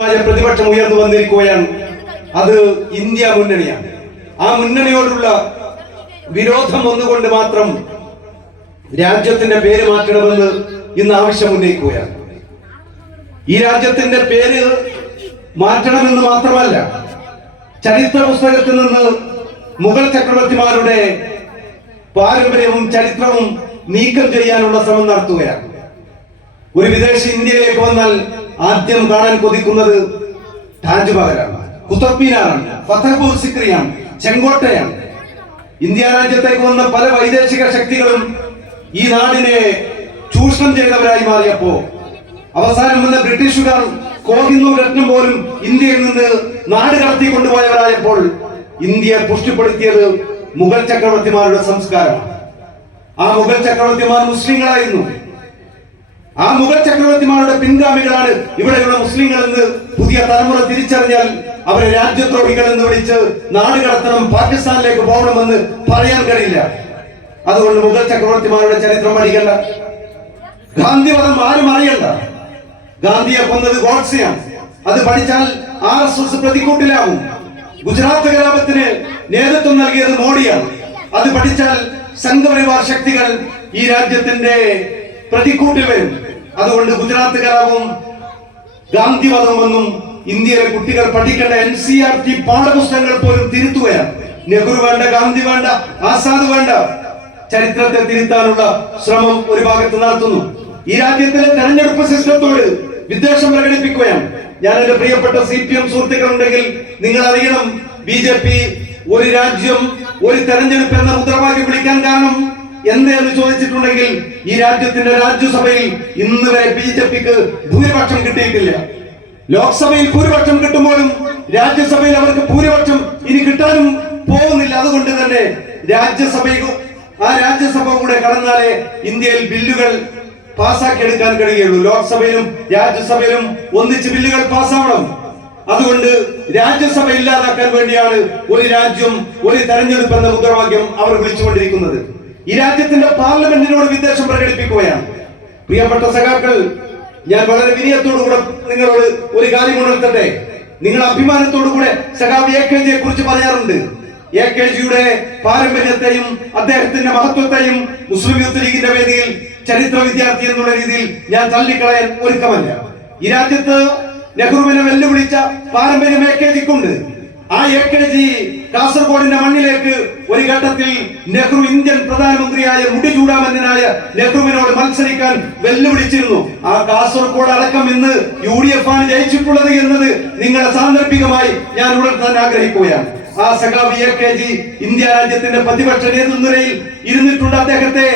പ്രതിപക്ഷം ഉയർന്നു വന്നിരിക്കുകയാണ്. അത് ഇന്ത്യ മുന്നണിയാണ്. ആ മുന്നണിയോടുള്ള വിരോധം ഒന്നുകൊണ്ട് മാത്രം രാജ്യത്തിന്റെ പേര് മാറ്റണമെന്ന് ഇന്ന് ആവശ്യം ഉന്നയിക്കുകയാണ്. ഈ രാജ്യത്തിന്റെ പേര് മാറ്റണമെന്ന് മാത്രമല്ല, ചരിത്ര പുസ്തകത്തിൽ നിന്ന് മുഗൾ ചക്രവർത്തിമാരുടെ പാരമ്പര്യവും ചരിത്രവും നീക്കം ചെയ്യാനുള്ള ശ്രമം നടത്തുകയാണ്. ഒരു വിദേശി ഇന്ത്യയിലേക്ക് വന്നാൽ ആദ്യം കാണാൻ കൊതിക്കുന്നത് താജ്മഹലാണ്, കുത്തബ് മിനാറാണ്, ഫതഹ്പൂർ സിക്രിയാണ്, ചെങ്കോട്ടയാണ്. ഇന്ത്യ രാജ്യത്തേക്ക് വന്ന പല വൈദേശിക ശക്തികളും ഈ നാടിനെ ചൂഷണം ചെയ്തവരായി മാറിയപ്പോ അവസാനം വന്ന ബ്രിട്ടീഷുകാർ കോഹിനൂർ രത്നം പോലും ഇന്ത്യയിൽ നിന്ന് നാട് കടത്തി കൊണ്ടുപോയവരായപ്പോൾ ഇന്ത്യയെ പുഷ്ടിപ്പെടുത്തിയത് മുഗൾ ചക്രവർത്തിമാരുടെ സംസ്കാരമാണ്. ആ മുഗൾ ചക്രവർത്തിമാർ മുസ്ലിങ്ങളായിരുന്നു. ആ മുഗൾ ചക്രവർത്തിമാരുടെ പിൻഗാമികളാണ് ഇവിടെയുള്ള മുസ്ലിങ്ങൾ എന്ന് പുതിയ തലമുറ തിരിച്ചറിഞ്ഞാൽ അവരെ രാജ്യദ്രോഹികൾ എന്ന് വിളിച്ച് നാട് കടത്തണം, പാകിസ്ഥാനിലേക്ക് പോകണമെന്ന് പറയാൻ കഴിയില്ല. അതുകൊണ്ട് മുഗൾ ചക്രവർത്തിമാരുടെ ചരിത്രം പഠിക്കണ്ട. ഗാന്ധിവധം ആരും അറിയണ്ട. ഗാന്ധിയെ കൊന്നത് ഗോഡ്സെയാണ്. അത് പഠിച്ചാൽ RSS പ്രതിക്കൂട്ടിലാവും. ഗുജറാത്ത് കലാപത്തിന് നേതൃത്വം നൽകിയത് മോഡിയാണ്. അത് പഠിച്ചാൽ സംഘപരിവാർ ശക്തികൾ ഈ രാജ്യത്തിന്റെ പ്രതിക്കൂട്ടിൽ വരും. അതുകൊണ്ട് ഗുജറാത്ത് കലാപവും ഗാന്ധിവധവുമെന്നും ഇന്ത്യയിലെ കുട്ടികൾ പഠിക്കേണ്ട NCERT പാഠപുസ്തകങ്ങൾ പോലും തിരുത്തുകയാണ്. നെഹ്റു വേണ്ട, ഗാന്ധി വേണ്ട, ആസാദ് വേണ്ട. ചരിത്രത്തെ തിരുത്താനുള്ള ശ്രമം ഒരു ഭാഗത്ത് നടത്തുന്നു. ഈ രാജ്യത്തിലെ തെരഞ്ഞെടുപ്പ് സിസ്റ്റത്തോട് വിദ്വേഷം പ്രകടിപ്പിക്കുകയാണ്. ഞാൻ എന്റെ പ്രിയപ്പെട്ട CPM സുഹൃത്തുക്കളുണ്ടെങ്കിൽ നിങ്ങൾ അറിയണം, BJP ഒരു രാജ്യം ഒരു തെരഞ്ഞെടുപ്പ് എന്ന മുദ്രാവാക്യം വിളിക്കാൻ കാരണം എന്തെന്ന് ചോദിച്ചിട്ടുണ്ടെങ്കിൽ ഈ രാജ്യത്തിന്റെ രാജ്യസഭയിൽ ഇന്ന് വരെ BJPക്ക് ഭൂരിപക്ഷം കിട്ടിയിട്ടില്ല. ലോക്സഭയിൽ ഭൂരിപക്ഷം കിട്ടുമ്പോഴും രാജ്യസഭയിൽ അവർക്ക് ഭൂരിപക്ഷം ഇനി കിട്ടാനും പോകുന്നില്ല. അതുകൊണ്ട് തന്നെ രാജ്യസഭ കൂടെ കടന്നാലേ ഇന്ത്യയിൽ ബില്ലുകൾ പാസ്സാക്കി എടുക്കാൻ കഴിയുള്ളൂ. ലോക്സഭയിലും രാജ്യസഭയിലും ഒന്നിച്ച് ബില്ലുകൾ പാസ്സാവണം. അതുകൊണ്ട് രാജ്യസഭ ഇല്ലാതാക്കാൻ വേണ്ടിയാണ് ഒരു രാജ്യം ഒരു തെരഞ്ഞെടുപ്പ് എന്ന മുദ്രാവാക്യം അവർ വിളിച്ചുകൊണ്ടിരിക്കുന്നത്. ഈ രാജ്യത്തിന്റെ പാർലമെന്റിനോട് വിദ്വേഷം പ്രകടിപ്പിക്കുകയാണ്. പ്രിയപ്പെട്ട സഖാക്കൾ, ഞാൻ വളരെ വിനയത്തോടുകൂടെ നിങ്ങളോട് ഒരു കാര്യം ഉണർത്തട്ടെ. നിങ്ങൾ അഭിമാനത്തോടുകൂടെ സഖാവ് AKജിയെ കുറിച്ച് പറയാറുണ്ട്. AKജിയുടെ പാരമ്പര്യത്തെയും അദ്ദേഹത്തിന്റെ മഹത്വത്തെയും മുസ്ലിം യൂത്ത് ലീഗിന്റെ വേദിയിൽ ചരിത്ര വിദ്യാർത്ഥി എന്നുള്ള രീതിയിൽ ഞാൻ തള്ളിക്കളയാൻ ഒരുക്കമല്ല. ഈ രാജ്യത്ത് നെഹ്റുവിനെ വെല്ലുവിളിച്ച പാരമ്പര്യം AKജിക്കുണ്ട്. ആ AKജി കാസർഗോഡിന്റെ മണ്ണിലേക്ക് ഒരു ഘട്ടത്തിൽ നെഹ്റു ഇന്ത്യൻ പ്രധാനമന്ത്രിയായ മുടിചൂടാമന്നനായ നെഹ്റുവിനോട് മത്സരിക്കാൻ വെല്ലുവിളിച്ചിരുന്നു. ആ കാസർഗോഡ് അടക്കം ഇന്ന് UDF ആണ് ജയിച്ചിട്ടുള്ളത് എന്നത് നിങ്ങളെ സാന്ദർഭികമായി ഞാൻ ഉണർത്താൻ ആഗ്രഹിക്കുകയാണ്. ആ സഖാവ് AKജി ഇന്ത്യ രാജ്യത്തിന്റെ പ്രതിപക്ഷ നേതൃനിരയിൽ ഇരുന്നിട്ടുണ്ട്. അദ്ദേഹത്തെ